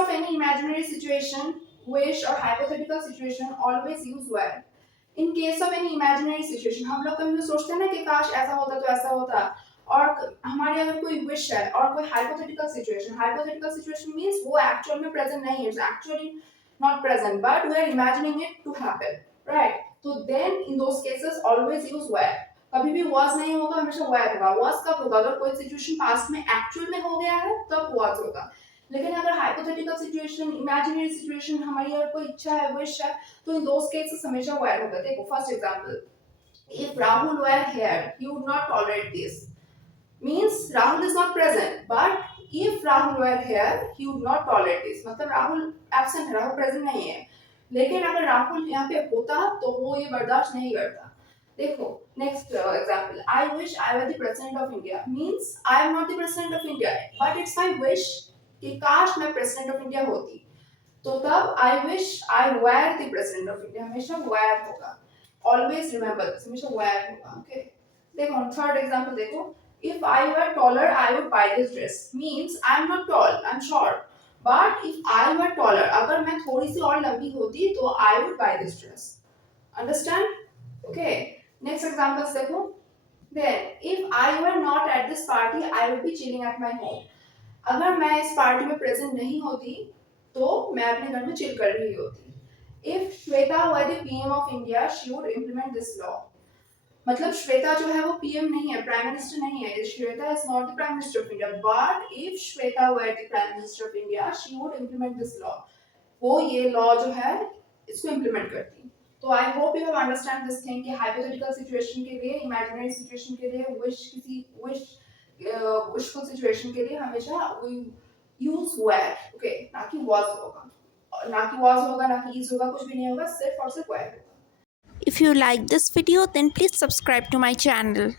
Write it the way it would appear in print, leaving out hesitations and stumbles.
of any imaginary situation, wish or hypothetical situation, always use were. In case of any imaginary situation, हम लोग कभी भी सोचते हैं ना कि काश ऐसा होता तो ऐसा होता, और हमारी अगर कोई विश है और कोई hypothetical situation means वो actual में present नहीं है, it's actually not present, but we are imagining it to happen, right? So then in those cases always use were. कभी भी was नहीं होगा, हमेशा were होगा. was कब होगा? अगर कोई सिचुएशन पास्ट में एक्चुअल में हो गया है तब was होगा. लेकिन अगर हाइपोथेटिकल सिचुएशन, इमेजिनरी सिचुएशन, हमारी अगर कोई इच्छा है, विश है, तो इन दोस केसेस हमेशा were होगा. देखो first example, if Rahul were here he would not tolerate this, means Rahul is not present, but if Rahul were here he would not tolerate this, मतलब राहुल एब्सेंट है, राहुल प्रेजेंट नहीं है, लेकिन अगर राहुल यहाँ पे होता तो वो ये बर्दाश्त नहीं करता. देखो next example, I wish I were the president of India, means I am not the president of India, but it's my wish कि काश मैं प्रेसिडेंट ऑफ इंडिया होती, तो तब I wish I were the president of India, हमेशा वर होगा. Always remember this, हमेशा वर होगा. ओके, देखो थर्ड एग्जांपल देखो, if I were taller I would buy this dress, means I am not tall, I am short, but if I were taller, अगर मैं थोड़ी सी और लंबी होती तो I would buy this dress. Understand? Okay. Next examples देखो. Then if I were not at this party I would be chilling at my home. अगर मैं इस पार्टी में प्रेजेंट नहीं होती तो मैं अपने घर में चिल कर रही होती. If Shweta were the PM of India she would implement this law. मतलब श्वेता जो है वो पीएम नहीं है, प्राइम मिनिस्टर नहीं है. Shweta is not the prime minister of India, but if Shweta were the prime minister of India she would implement this law. वो ये लॉ जो है इसको इंप्लीमेंट करती. तो I hope you have understand this thing कि हाइपोथेटिकल सिचुएशन के लिए, इमेजिनरी सिचुएशन के लिए, विशफुल सिचुएशन के लिए हमेशा वी यूज वेयर. ओके, ना कि वाज होगा, ना कि इज होगा, कुछ भी नहीं होगा, सिर्फ और सिर्फ वेयर होगा. If you like this video, then please subscribe to my channel.